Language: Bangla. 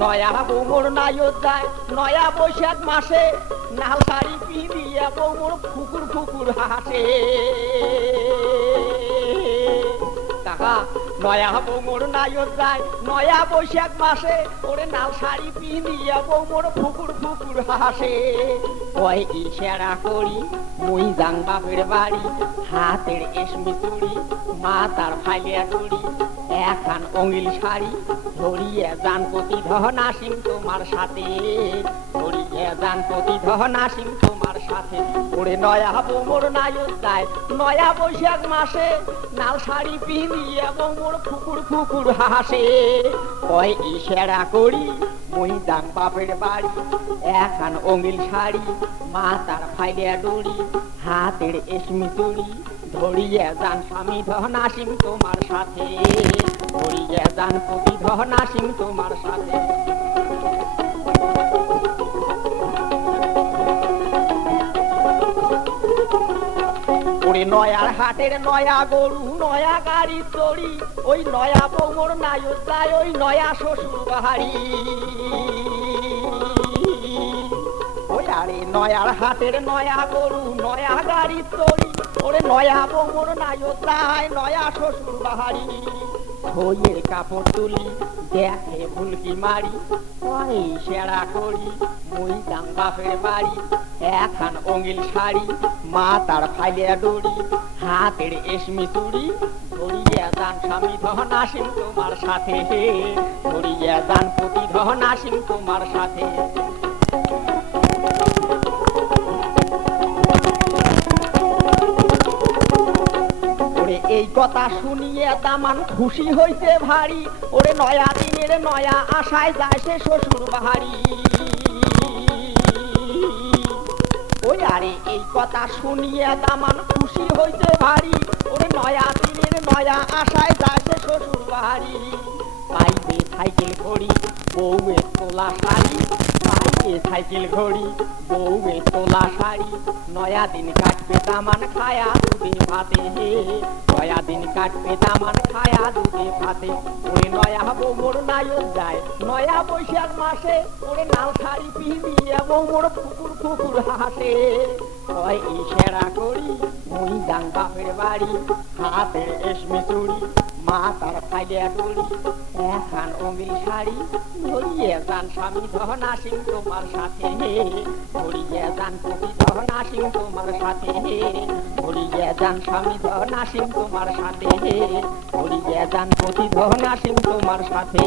নয়া বৌমোর নাইত যায় নয়া বৈশাখ মাসে নাল শাড়ি পিঁধিয়ে বৌমোর ফুকুর ফুকুর হাসে কাকা নয়া বৌমোর নাইত যায় নয়া বৈশাখ মাসে ওরে নাল শাড়ি পিঁধিয়ে বৌমোর ফুকুর ফুকুর হাসে কয় ইশারা করি মুই যাং বাপের বাড়ি হাতের এসমি চুড়ি মাথার ফাইলিয়া টুড়ি এখান অঙ্গিল শাড়ি ধরিয়ে যান প্রতিধন আসিম তোমার সাথে ধরিয়ে যান প্রতিধন আসিম তোমার সাথে ওরে নয়া বৌমোর নাইত যায় নয়া বৈশাখ মাসে নাল শাড়ি পিঁধিয়ে বৌমোর ফুকুর ফুকুর হাসে কয় ইশারা করি মুই যাং বাপের বাড়ি এখান অঙ্গিল শাড়ি মাথার ফাইলিয়া ডুড়ি হাতের এসমি চুড়ি ধরিয়ে যান স্বামী ধন আসিম তোমার সাথে ধরিয়ে যান প্রতিধন আসিম তোমার সাথে ওরে নয়ার হাটের নয়া গরু নয়া গাড়ি চড়ি ওই নয়া বৌমোর নাইত যায় ওই নয়া শ্বশুর বাড়ি ওই আরে নয়ার হাটের নয়া গরু নয়া গাড়ি চড়ি ওরে নয়া বৌমোর নাইত যায় নয়া শ্বশুর বাড়ি হইয়ের কাপড় তুলি দেখে ফুলকি মারি কয় সেরা করি মুই যাং বাপের বাড়ি এখান অঙ্গিল শাড়ি মাথার ফাইলিয়া ডুড়ি হাতের এসমি চুড়ি ধরিয়ে যান স্বামী ধন আসিম তোমার সাথে ধরিয়ে যান প্রতিধন আসিম তোমার সাথে এই কথা শুনিয়ে দামান খুশি হইতে ভারী ওরে নয়া দিনের নয়া আশায় যায় সে শ্বশুর বাড়ি ওই আরে এই কথা শুনিয়ে দামান খুশি হইতে ভারী ওরে নয়া দিনের নয়া আশায় যায় সে শ্বশুর বাড়ি পাইবে সাইকেল ঘড়ি বউয়ে তোলা শাড়ি পাইবে সাইকেল ঘড়ি বউয়ে তোলা শাড়ি নয়া দিন কাটবে দামান খায়া দুধে ভাতে নয়া দিন কাটবে দামান খায়া দুধে ভাতে ওরে নয়া বৌমোর নাইত যায় নয়া বৈশাখ মাসে ওরে নাল শাড়ি পিঁধিয়ে বৌমোর ফুকুর ফুকুর হাসে কয় ইশারা করি মুই যাং বাপের বাড়ি হাতের এসমি চুড়ি মাথার ফাইলিয়া ডুড়ি এখান অঙ্গিল শাড়ি ধরিয়ে যান স্বামী ধন আসিম তোমার সাথে ধরিয়ে যান প্রতিধন আসিম তোমার সাথে ধরিয়ে যান স্বামী ধন আসিম তোমার সাথে ধরিয়ে যান প্রতিধন আসিম তোমার সাথে